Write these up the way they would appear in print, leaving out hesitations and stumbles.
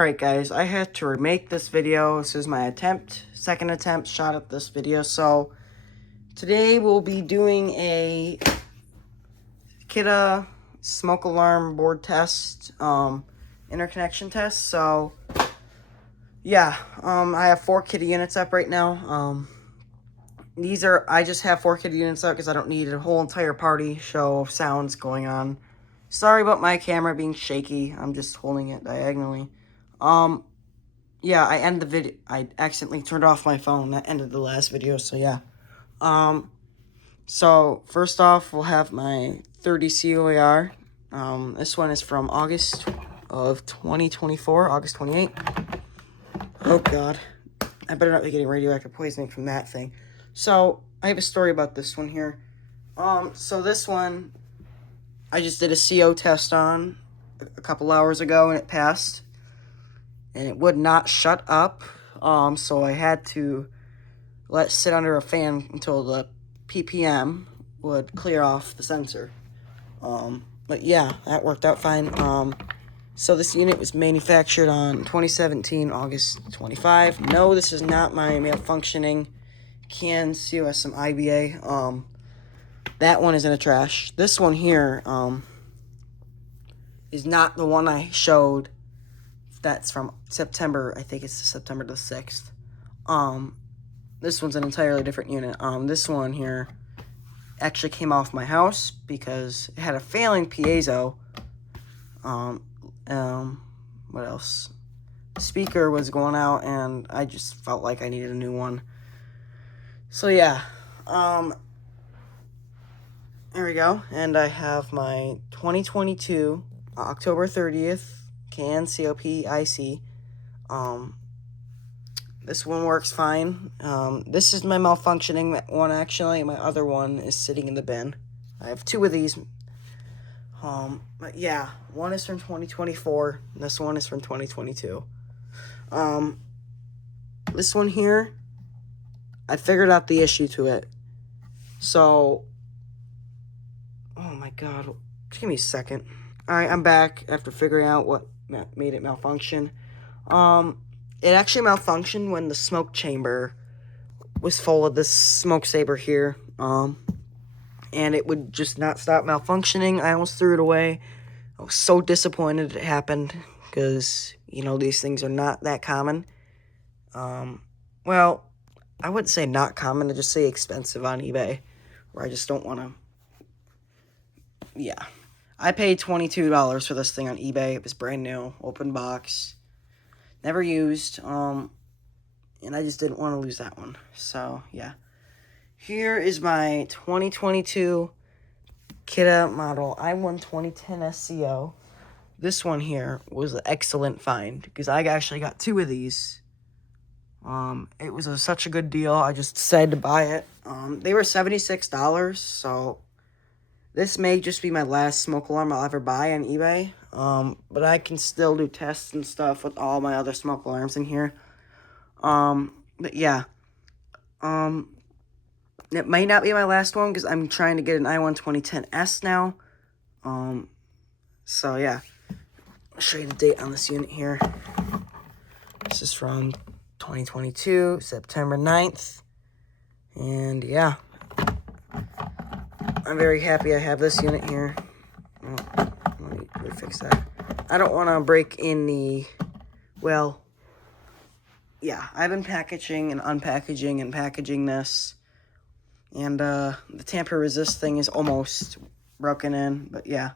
Alright guys, I had to remake this video. This is my second attempt shot at this video. So, today we'll be doing a Kidde smoke alarm board test, interconnection test. So, yeah, I have 4 Kidde units up right now. I just have 4 Kidde units up because I don't need a whole entire party show of sounds going on. Sorry about my camera being shaky. I'm just holding it diagonally. Yeah, I accidentally turned off my phone. That ended the last video, so yeah. So, first off, we'll have my 30 COAR. This one is from August of 2024, August 28th. Oh, God. I better not be getting radioactive poisoning from that thing. So, I have a story about this one here. So this one, I just did a CO test on a couple hours ago, and it passed. And it would not shut up, so I had to let it sit under a fan until the ppm would clear off the sensor. But yeah, that worked out fine. So this unit was manufactured on 2017, August 25. No, this is not my malfunctioning CAN COS some IBA. That one is in the trash. This one here, is not the one I showed. That's from September, I think it's September the 6th. This one's an entirely different unit. This one here actually came off my house because it had a failing piezo. What else? The speaker was going out, and I just felt like I needed a new one. So yeah, there we go. And I have my 2022, October 30th, CAN COP IC. This one works fine. This is my malfunctioning one, actually. My other one is sitting in the bin. I have 2 of these. But yeah, one is from 2024, and this one is from 2022. This one here, I figured out the issue to it. So, oh my God, just give me a second. Alright, I'm back after figuring out what made it malfunction. It actually malfunctioned when the smoke chamber was full of this smoke saber here. And it would just not stop malfunctioning. I almost threw it away. I was so disappointed it happened because, you know, these things are not that common. Well, I wouldn't say not common, I'd just say expensive on eBay, where I just don't want to. Yeah. I paid $22 for this thing on eBay. It was brand new, open box, never used, and I just didn't want to lose that one. So, yeah. Here is my 2022 Kidde model i12010 SCO. This one here was an excellent find, because I actually got 2 of these. It was such a good deal, I just decided to buy it. They were $76, so this may just be my last smoke alarm I'll ever buy on eBay. But I can still do tests and stuff with all my other smoke alarms in here. But yeah. It might not be my last one because I'm trying to get an i12010S now. So yeah. I'll show you the date on this unit here. This is from 2022, September 9th. And yeah. I'm very happy I have this unit here. Oh, let me fix that. I don't want to break in the, well, yeah, I've been packaging and unpackaging and packaging this. And the tamper resist thing is almost broken in, but yeah.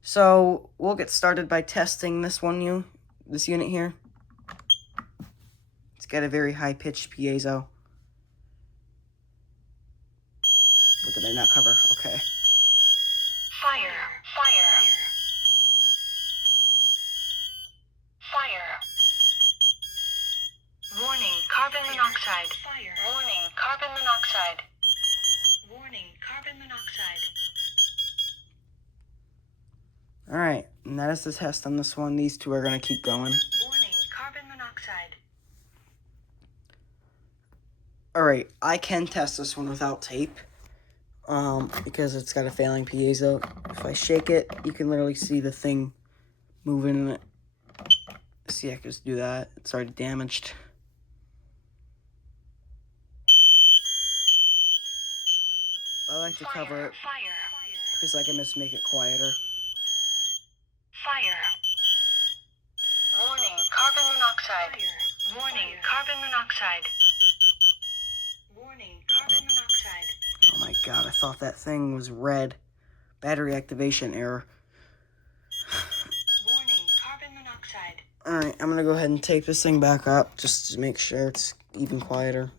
So we'll get started by testing this unit here. It's got a very high-pitched piezo. What did I not cover? Okay. Fire. Warning, carbon monoxide. Warning, carbon monoxide. Warning, carbon monoxide. Alright, and that is the test on this one. These 2 are going to keep going. Warning, carbon monoxide. Alright, I can test this one without tape. Because it's got a failing piezo. If I shake it, you can literally see the thing moving in it. See, I can just do that. It's already damaged. I like to cover it because I can just make it quieter. Fire. Warning, carbon monoxide. Warning, carbon monoxide. Warning, carbon monoxide. Oh my god, I thought that thing was red. Battery activation error. Warning, carbon monoxide. Alright, I'm gonna go ahead and tape this thing back up just to make sure it's even quieter.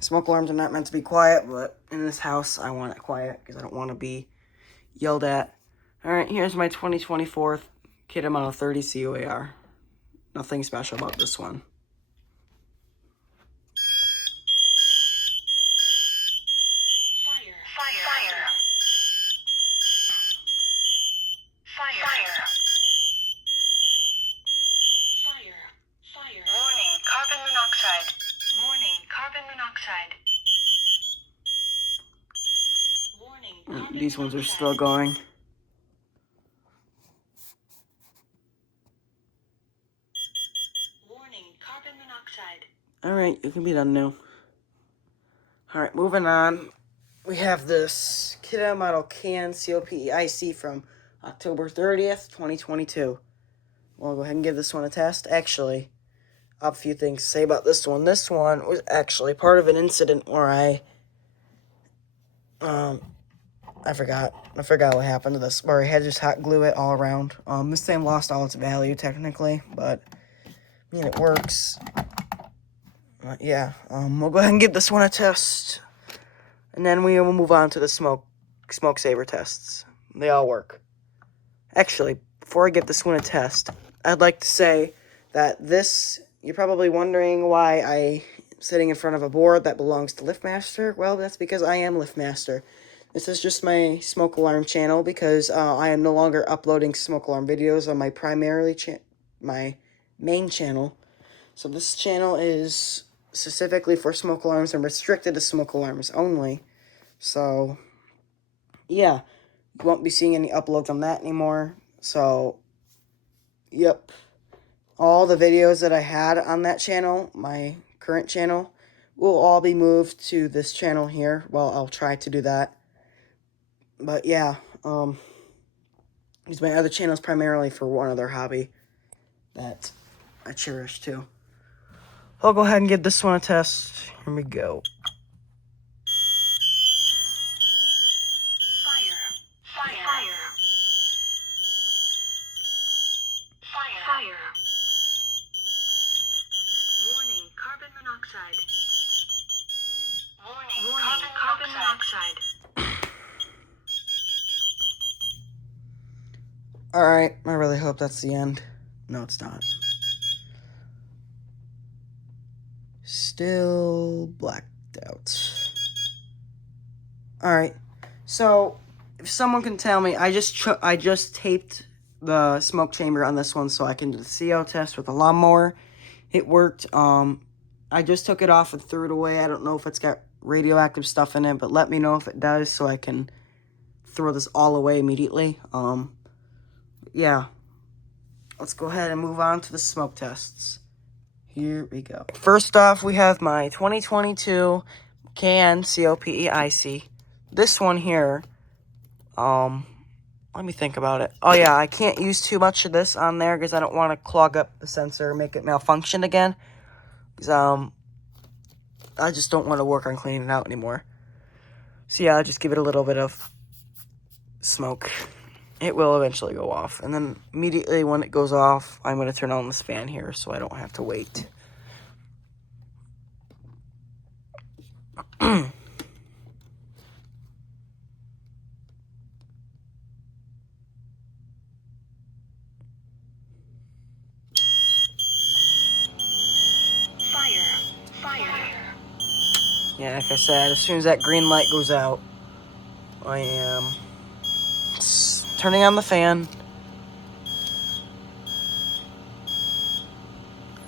Smoke alarms are not meant to be quiet, but in this house, I want it quiet because I don't want to be yelled at. Alright, here's my 2024 Kidde Model 30 COAR. Nothing special about this one. Fire. Fire. Fire. Fire. Fire. Fire. Fire. Warning, carbon monoxide. Warning, carbon monoxide. Warning, carbon These ones are monoxide. still going. Warning, carbon monoxide. Alright, you can be done now. Alright, moving on. We have this Kidde Model Can COPEIC from October 30th, 2022. We'll go ahead and give this one a test. Actually, I have a few things to say about this one. This one was actually part of an incident where I forgot what happened to this, where I had to just hot glue it all around. This thing lost all its value, technically, but, I mean, it works. Yeah, we'll go ahead and give this one a test. And then we will move on to the smoke saver tests. They all work. Actually, before I give this one a test, I'd like to say that you're probably wondering why I'm sitting in front of a board that belongs to LiftMaster. Well, that's because I am LiftMaster. This is just my smoke alarm channel because I am no longer uploading smoke alarm videos on my main channel. So this channel is specifically for smoke alarms and restricted to smoke alarms only. So, yeah, you won't be seeing any uploads on that anymore. So, yep. All the videos that I had on that channel, my current channel, will all be moved to this channel here. Well, I'll try to do that. But yeah, because my other channel is primarily for one other hobby that I cherish too. I'll go ahead and give this one a test. Here we go. Fire. Fire. Fire. Fire. Fire. Warning, carbon monoxide. Warning, carbon monoxide. Alright, I really hope that's the end. No, it's not. Still blacked out. Alright, so if someone can tell me, I just taped the smoke chamber on this one so I can do the CO test with the lawnmower. It worked. I just took it off and threw it away. I don't know if it's got radioactive stuff in it, but let me know if it does so I can throw this all away immediately. Yeah. Let's go ahead and move on to the smoke tests. Here we go. First off, we have my 2022 Can COPEIC. This one here, let me think about it. Oh yeah, I can't use too much of this on there because I don't want to clog up the sensor and make it malfunction again. Because, I just don't want to work on cleaning it out anymore. So yeah, I'll just give it a little bit of smoke. It will eventually go off. And then immediately when it goes off, I'm going to turn on this fan here so I don't have to wait. Yeah, like I said, as soon as that green light goes out, I am turning on the fan.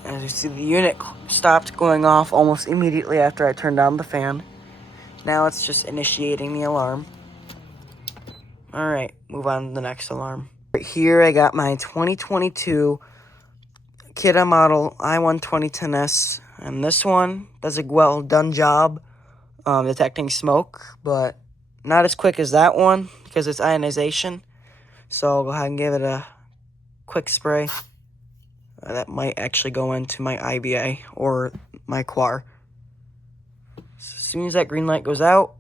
As you see, the unit stopped going off almost immediately after I turned on the fan. Now it's just initiating the alarm. Alright, move on to the next alarm. Right here, I got my 2022 Kidde model I-12010S, and this one does a well done job detecting smoke, but not as quick as that one because it's ionization. So I'll go ahead and give it a quick spray. That might actually go into my IBA or my quar. So as soon as that green light goes out,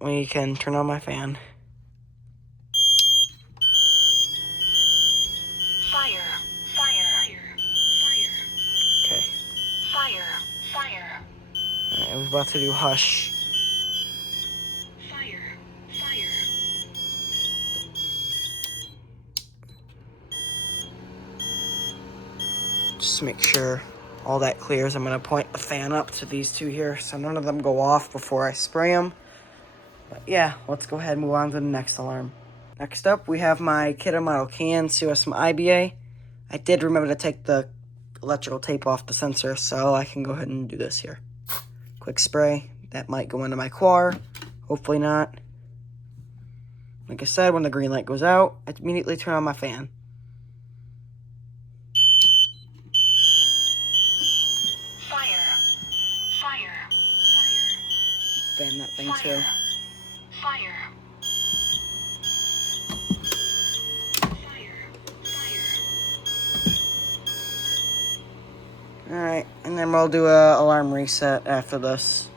we can turn on my fan. Fire. Fire. Fire. Okay. Fire. Fire. Alright, I was about to do hush. Fire. Fire. Just to make sure all that clears, I'm going to point the fan up to these two here so none of them go off before I spray them. But yeah, let's go ahead and move on to the next alarm. Next up, we have my Kidde model can COS IBA. I did remember to take the electrical tape off the sensor, so I can go ahead and do this here. Quick spray. That might go into my quar. Hopefully not. Like I said, when the green light goes out, I immediately turn on my fan. Fire. Fire. Fan that thing Fire. too. Fire. Alright, and then we'll do a alarm reset after this.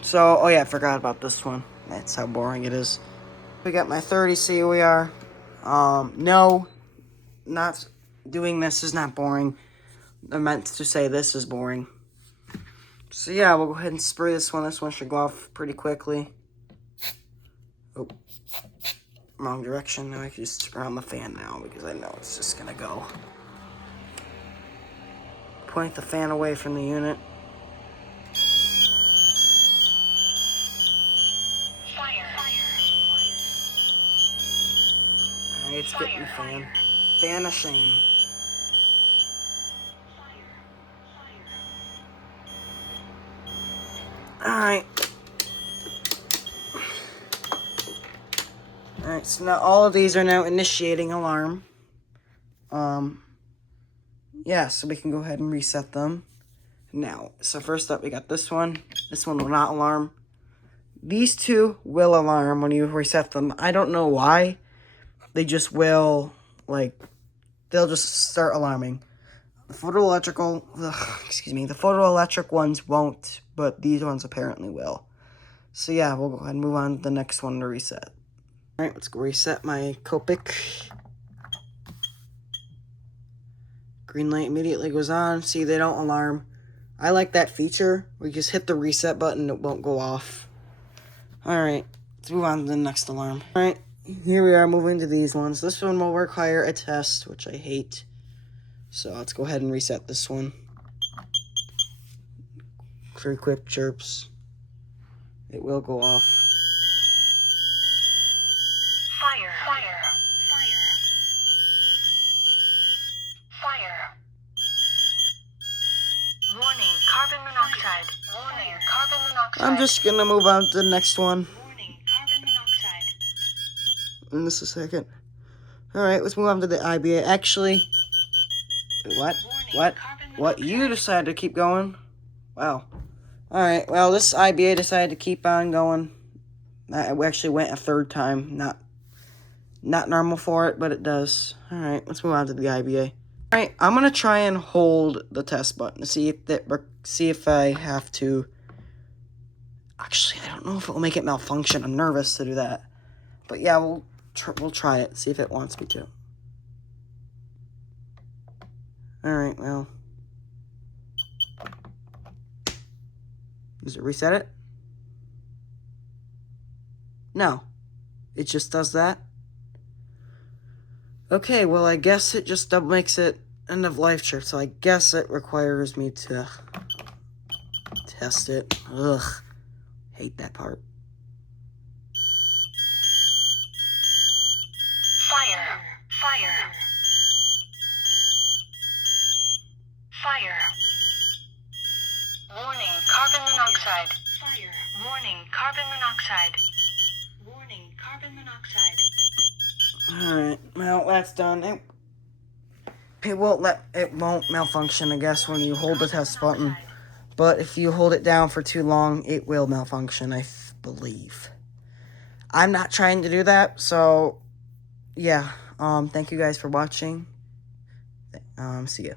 So, oh yeah, I forgot about this one. That's how boring it is. We got my 30 COER. No, not doing this is not boring. I meant to say this is boring. So yeah, we'll go ahead and spray this one. This one should go off pretty quickly. Oh, wrong direction. Now I can just turn on the fan now because I know it's just gonna go. Point the fan away from the unit. Fire. Alright, it's getting the fan. Fan of shame. Alright. Alright, so now all of these are now initiating alarm. Yeah, so we can go ahead and reset them. Now, so first up we got this one. This one will not alarm. These two will alarm when you reset them. I don't know why. They just will, like, they'll just start alarming. The photoelectric ones won't, but these ones apparently will. So yeah, we'll go ahead and move on to the next one to reset. Alright, let's go reset my Copic. Green light immediately goes on. See, they don't alarm. I like that feature. We just hit the reset button, it won't go off. Alright, let's move on to the next alarm. Alright, here we are moving to these ones. This one will require a test, which I hate. So let's go ahead and reset this one. For quick chirps. It will go off. Fire. Fire. Fire. Warning, carbon monoxide. Warning, carbon monoxide. I'm just gonna move on to the next one Warning, carbon monoxide. in just a second. Alright, let's move on to the IBA. Actually, what? What? You decided to keep going? Wow. Alright, well, this IBA decided to keep on going. We actually went a third time. Not normal for it, but it does. Alright, let's move on to the IBA. Alright, I'm gonna try and hold the test button to see if I have to. Actually, I don't know if it will make it malfunction. I'm nervous to do that. But yeah, we'll try it. See if it wants me to. Alright, well. Does it reset it? No. It just does that? Okay, well, I guess it just makes it end of life chirp, so I guess it requires me to test it. Ugh. Hate that part. Fire. Warning, carbon monoxide. Warning, carbon monoxide. Alright, well, that's done. it won't malfunction, I guess, when you hold the test button. But if you hold it down for too long, it will malfunction, I believe. I'm not trying to do that, so yeah. Thank you guys for watching. See ya.